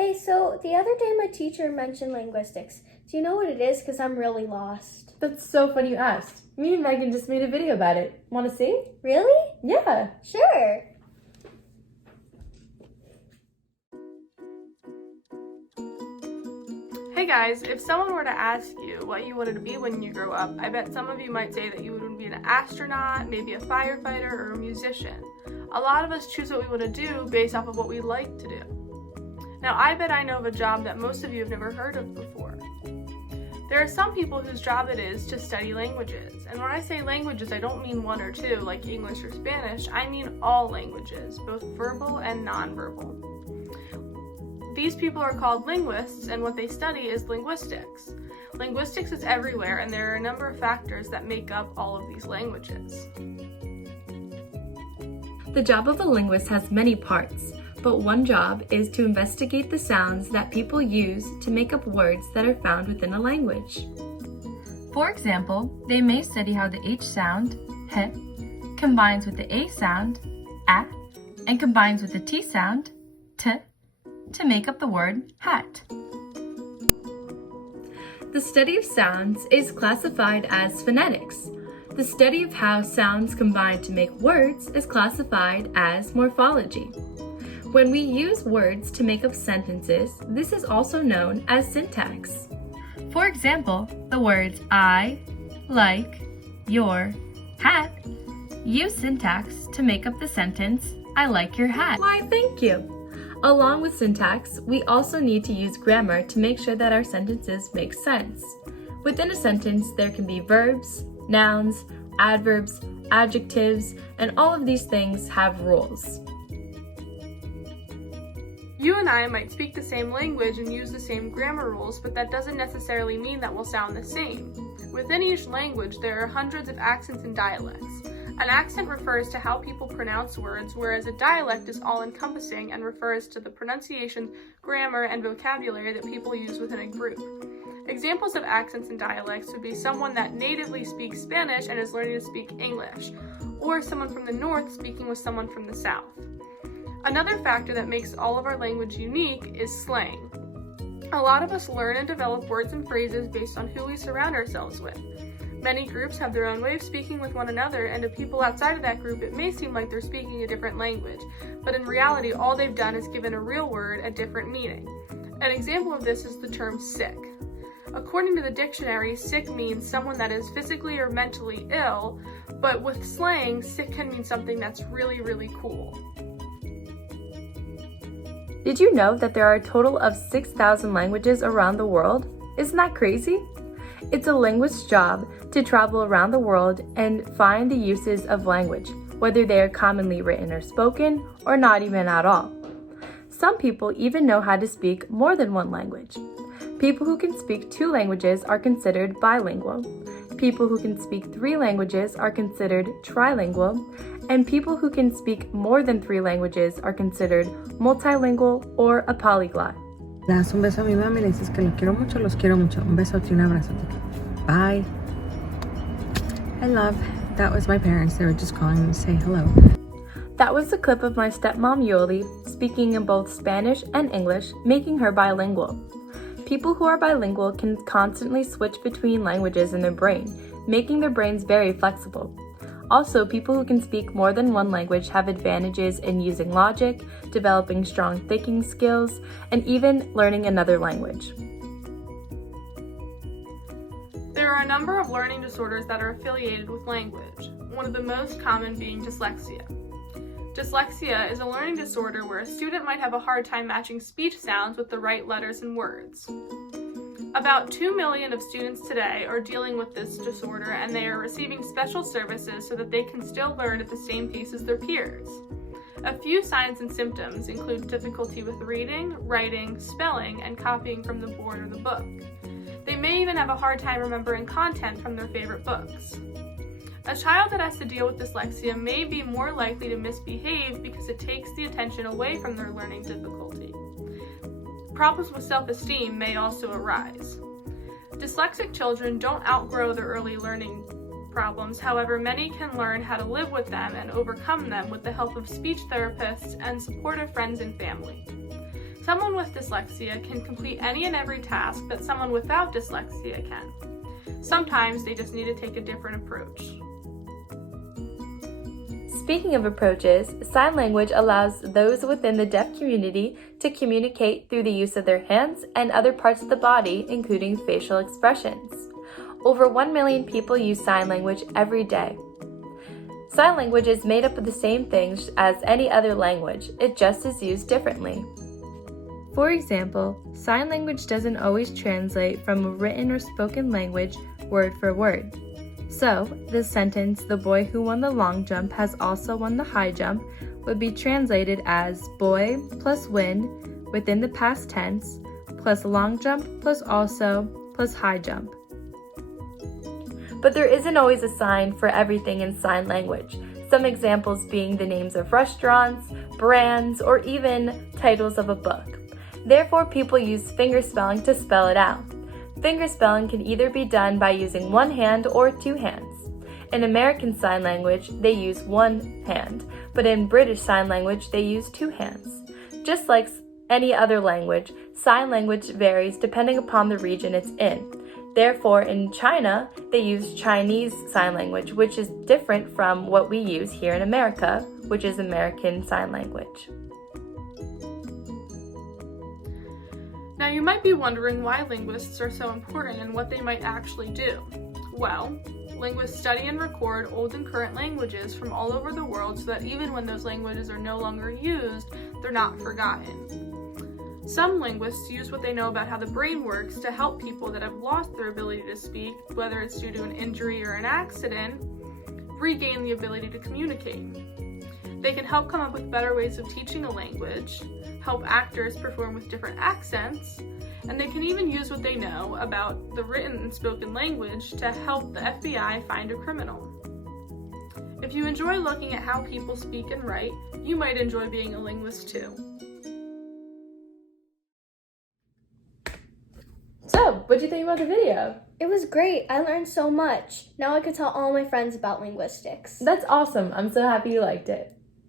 Hey, so the other day my teacher mentioned linguistics. Do you know what it is? Because I'm really lost. That's so funny you asked. Me and Megan just made a video about it. Want to see? Really? Yeah. Sure. Hey guys, if someone were to ask you what you wanted to be when you grow up, I bet some of you might say that you would be an astronaut, maybe a firefighter, or a musician. A lot of us choose what we want to do based off of what we like to do. Now, I bet I know of a job that most of you have never heard of before. There are some people whose job it is to study languages. And when I say languages, I don't mean one or two, like English or Spanish. I mean all languages, both verbal and nonverbal. These people are called linguists, and what they study is linguistics. Linguistics is everywhere, and there are a number of factors that make up all of these languages. The job of a linguist has many parts, but one job is to investigate the sounds that people use to make up words that are found within a language. For example, they may study how the H sound, h, combines with the A sound, a, and combines with the T sound, t, to make up the word hat. The study of sounds is classified as phonetics. The study of how sounds combine to make words is classified as morphology. When we use words to make up sentences, this is also known as syntax. For example, the words I, like, your, hat use syntax to make up the sentence, I like your hat. Why, thank you. Along with syntax, we also need to use grammar to make sure that our sentences make sense. Within a sentence, there can be verbs, nouns, adverbs, adjectives, and all of these things have rules. You and I might speak the same language and use the same grammar rules, but that doesn't necessarily mean that we'll sound the same. Within each language, there are hundreds of accents and dialects. An accent refers to how people pronounce words, whereas a dialect is all-encompassing and refers to the pronunciation, grammar, and vocabulary that people use within a group. Examples of accents and dialects would be someone that natively speaks Spanish and is learning to speak English, or someone from the north speaking with someone from the south. Another factor that makes all of our language unique is slang. A lot of us learn and develop words and phrases based on who we surround ourselves with. Many groups have their own way of speaking with one another, and to people outside of that group, it may seem like they're speaking a different language, but in reality, all they've done is given a real word a different meaning. An example of this is the term sick. According to the dictionary, sick means someone that is physically or mentally ill, but with slang, sick can mean something that's really, really cool. Did you know that there are a total of 6,000 languages around the world? Isn't that crazy? It's a linguist's job to travel around the world and find the uses of language, whether they are commonly written or spoken, or not even at all. Some people even know how to speak more than one language. People who can speak 2 languages are considered bilingual. People who can speak 3 languages are considered trilingual, and people who can speak more than 3 languages are considered multilingual or a polyglot. Le das un beso a mi mami y le dices que lo quiero mucho, los quiero mucho. Un besote y un abrazote. Bye. I love. That was my parents. They were just calling me to say hello. That was a clip of my stepmom Yoli speaking in both Spanish and English, making her bilingual. People who are bilingual can constantly switch between languages in their brain, making their brains very flexible. Also, people who can speak more than one language have advantages in using logic, developing strong thinking skills, and even learning another language. There are a number of learning disorders that are affiliated with language, one of the most common being dyslexia. Dyslexia is a learning disorder where a student might have a hard time matching speech sounds with the right letters and words. About 2 million of students today are dealing with this disorder, and they are receiving special services so that they can still learn at the same pace as their peers. A few signs and symptoms include difficulty with reading, writing, spelling, and copying from the board or the book. They may even have a hard time remembering content from their favorite books. A child that has to deal with dyslexia may be more likely to misbehave because it takes the attention away from their learning difficulty. Problems with self-esteem may also arise. Dyslexic children don't outgrow their early learning problems, however, many can learn how to live with them and overcome them with the help of speech therapists and supportive friends and family. Someone with dyslexia can complete any and every task that someone without dyslexia can. Sometimes they just need to take a different approach. Speaking of approaches, sign language allows those within the deaf community to communicate through the use of their hands and other parts of the body, including facial expressions. Over 1 million people use sign language every day. Sign language is made up of the same things as any other language, it just is used differently. For example, sign language doesn't always translate from a written or spoken language word for word. So, the sentence, "The boy who won the long jump has also won the high jump," would be translated as boy plus win within the past tense plus long jump plus also plus high jump. But there isn't always a sign for everything in sign language, some examples being the names of restaurants, brands, or even titles of a book. Therefore, people use fingerspelling to spell it out. Fingerspelling can either be done by using one hand or two hands. In American Sign Language, they use one hand, but in British Sign Language, they use two hands. Just like any other language, sign language varies depending upon the region it's in. Therefore, in China, they use Chinese Sign Language, which is different from what we use here in America, which is American Sign Language. Now you might be wondering why linguists are so important and what they might actually do. Well, linguists study and record old and current languages from all over the world so that even when those languages are no longer used, they're not forgotten. Some linguists use what they know about how the brain works to help people that have lost their ability to speak, whether it's due to an injury or an accident, regain the ability to communicate. They can help come up with better ways of teaching a language, help actors perform with different accents, and they can even use what they know about the written and spoken language to help the FBI find a criminal. If you enjoy looking at how people speak and write, you might enjoy being a linguist too. So, what do you think about the video? It was great. I learned so much. Now I could tell all my friends about linguistics. That's awesome. I'm so happy you liked it.